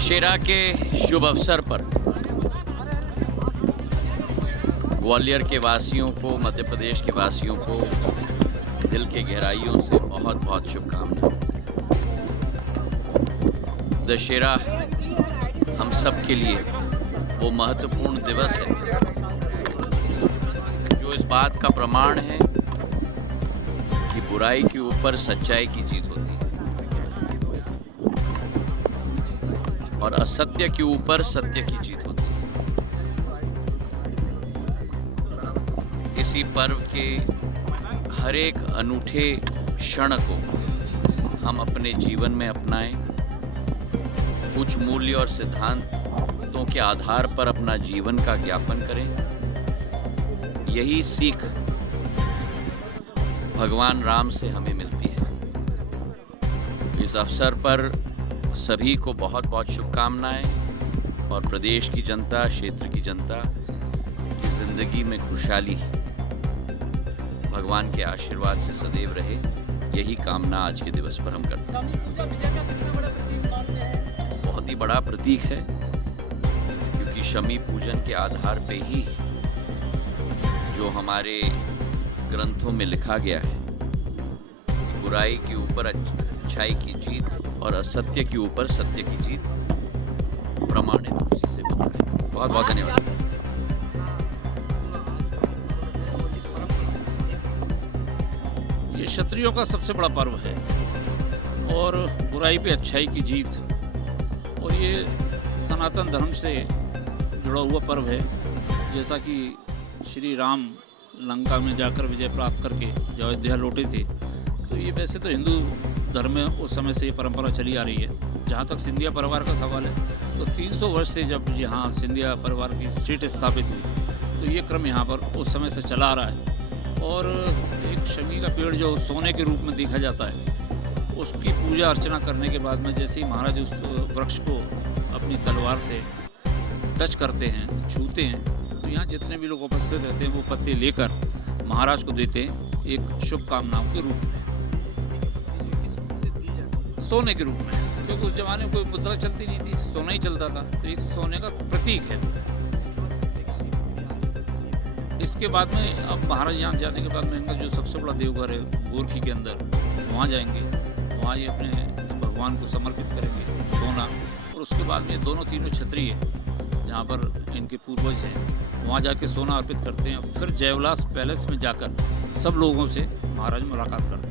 दशहरा के शुभ अवसर पर ग्वालियर के वासियों को, मध्य प्रदेश के वासियों को दिल के गहराइयों से बहुत बहुत शुभकामनाएं। दशहरा हम सब के लिए वो महत्वपूर्ण दिवस है जो इस बात का प्रमाण है कि बुराई के ऊपर सच्चाई की जीत होती है और असत्य के ऊपर सत्य की जीत होती है। इसी पर्व के हर एक अनूठे क्षण को हम अपने जीवन में अपनाएं, कुछ मूल्य और सिद्धांतों के आधार पर अपना जीवन का ज्ञापन करें। यही सीख भगवान राम से हमें मिलती है। इस अवसर पर सभी को बहुत बहुत शुभकामनाएं और प्रदेश की जनता, क्षेत्र की जनता की जिंदगी में खुशहाली भगवान के आशीर्वाद से सदैव रहे, यही कामना आज के दिवस पर हम करते हैं। बहुत ही बड़ा प्रतीक है क्योंकि शमी पूजन के आधार पे ही जो हमारे ग्रंथों में लिखा गया है, बुराई के ऊपर अच्छाई की जीत और असत्य के ऊपर सत्य की जीत प्रमाणित उसी से होता है। बहुत बहुत धन्यवाद। ये क्षत्रियों का सबसे बड़ा पर्व है और बुराई पे अच्छाई की जीत, और ये सनातन धर्म से जुड़ा हुआ पर्व है। जैसा कि श्री राम लंका में जाकर विजय प्राप्त करके जो अयोध्या लौटे थे, तो ये वैसे तो हिंदू धर्म में उस समय से ये परंपरा चली आ रही है। जहाँ तक सिंधिया परिवार का सवाल है, तो 300 वर्ष से जब यहाँ सिंधिया परिवार की स्टेट स्थापित हुई, तो ये क्रम यहाँ पर उस समय से चला आ रहा है। और एक शमी का पेड़ जो सोने के रूप में देखा जाता है, उसकी पूजा अर्चना करने के बाद में जैसे ही महाराज उस वृक्ष को अपनी तलवार से टच करते हैं, छूते हैं, तो यहाँ जितने भी लोग उपस्थित रहते हैं वो पत्ते लेकर महाराज को देते हैं एक शुभकामनाओं के रूप में, सोने के रूप में, क्योंकि उस जमाने में कोई मुद्रा चलती नहीं थी, सोना ही चलता था, तो एक सोने का प्रतीक है। इसके बाद में अब महाराज यहाँ जाने के बाद में इनका जो सबसे बड़ा देवघर है गोरखी के अंदर, वहाँ जाएंगे, वहाँ ये अपने भगवान को समर्पित करेंगे सोना। और उसके बाद में दोनों तीनों क्षत्रिय जहाँ पर इनके पूर्वज हैं, वहाँ जाके सोना अर्पित करते हैं। फिर जयविलास पैलेस में जाकर सब लोगों से महाराज मुलाकात करते हैं।